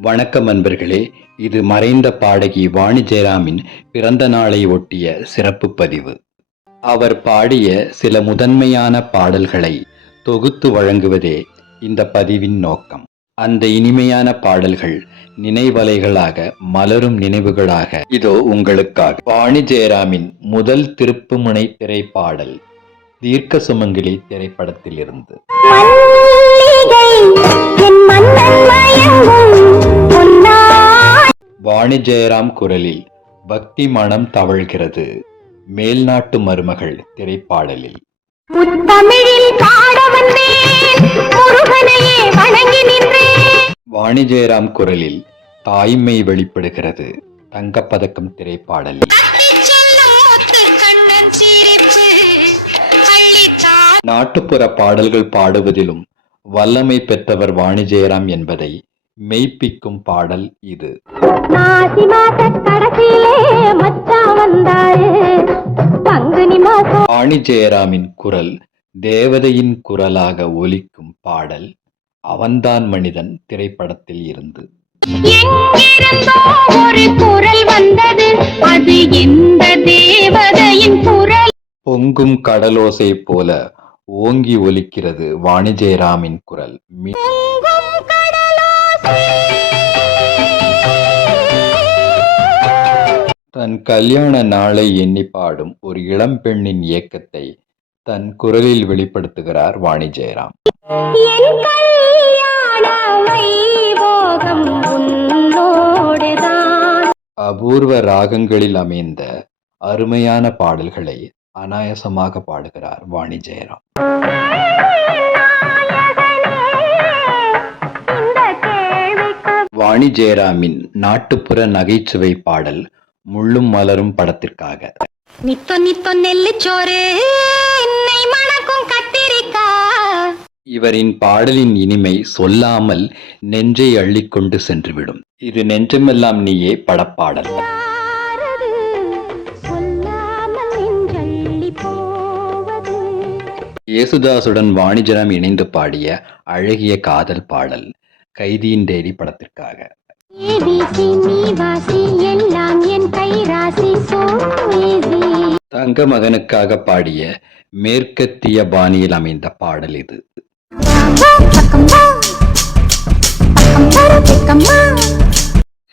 வணக்கம் அன்பர்களே இது மறைந்த பாடகி வாணி ஜெயராமின் பிறந்த நாளை ஒட்டிய சிறப்பு பதிவு. அவர் பாடிய சில முதன்மையான பாடல்களை தொகுத்து வழங்குவதே இந்த பதிவின் நோக்கம். அந்த இனிமையான பாடல்கள் நினைவலைகளாக மலரும் நினைவுகளாக. இதோ உங்களுக்காக. வாணி ஜெயராமின் முதல் திருப்புமுனை திரைப்பாடல் தீர்க்க சுமங்கலி திரைப்படத்திலிருந்து. மன்னன் மயங்கும் வாணி ஜெயராம் குரலில் பக்தி மனம் தவழ்கிறது. மேல்நாட்டு மருமகள் திரைப்பாடலில். வாணி ஜெயராம் குரலில் தாய்மை வெளிப்படுகிறது. தங்கப்பதக்கம் திரைப்பாடலில். நாட்டுப்புற பாடல்கள் பாடுவதிலும் வல்லமை பெற்றவர் வாணி ஜெயராம் என்பதை மெய்ப்பிக்கும் பாடல் இது. ஆணி ஜெயராமின் குரல் தேவதையின் குரலாக ஒலிக்கும் பாடல் அவன்தான் மனிதன் திரைப்படத்தில் இருந்து. ஒரு குரல் வந்தது அது எந்த தேவதையின் குரல் பொங்கும் கடலோசை போல ஓங்கி ஒலிக்கிறது வாணிஜெயராமின் குரல். மி- தன் கல்யாண நாளை எண்ணி பாடும் ஒரு இளம்பெண்ணின் இயக்கத்தை தன் குரலில் வெளிப்படுத்துகிறார் வாணி ஜெயராம். அபூர்வ ராகங்களில் அமைந்த அருமையான பாடல்களை அனாயசமாக பாடுகிறார் வாணி ஜெயராம். வாணி ஜெயராமின் நாட்டுப்புற நகைச்சுவை பாடல் முள்ளும் மலரும் படத்திற்காக. நித்தொ நித்தொ நெல்லுச்சோறு என்னை மணக்கும் கத்திரிக்கா இவரின் பாடலின் இனிமை சொல்லாமல் நெஞ்சை அள்ளிக்கொண்டு சென்றுவிடும். இது நெஞ்சமெல்லாம் நீயே படப்பாடல். இயேசுதாசுடன் வாணிஜரம் இணைந்து பாடிய அழகிய காதல் பாடல். கைதியின் டேரி படத்திற்காக. தங்க மகனுக்காக பாடிய மேற்கத்திய பாணியில் அமைந்த பாடல் இது.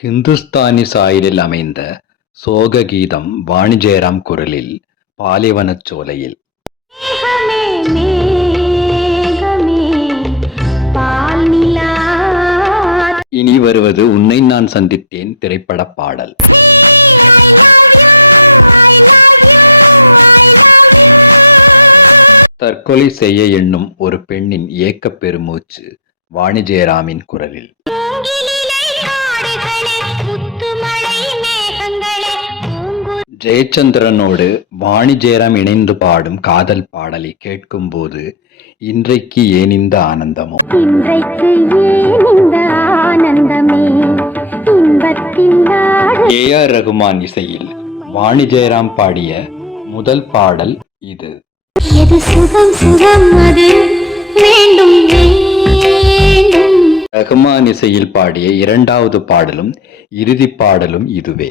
ஹிந்துஸ்தானி சாயலில் அமைந்த சோக கீதம் வாணி ஜெயராம் குரலில் பாலைவனச் சோலையில். இனி வருவது உன்னை நான் சந்தித்தேன் திரைப்பட பாடல் தற்கொலை செய்ய எண்ணும் ஒரு பெண்ணின் ஏக்கப் பெருமூச்சு வாணி ஜெயராமின் குரலில். ஜெயச்சந்திரனோடு வாணி ஜெயராம் இணைந்து பாடும் காதல் பாடலை கேட்கும்போது இன்றைக்கு ஏன் இந்த ஆனந்தமோ? இன்றைக்கு ஏன் இந்த ஆனந்தமே? ஏ ஆர் ரகுமான் இசையில் வாணி ஜெயராம் பாடிய முதல் பாடல் இது. சுகம் சுகம் அது? வேண்டும் ரகுமான் இசையில் பாடிய இரண்டாவது பாடலும் இறுதிப் பாடலும் இதுவே.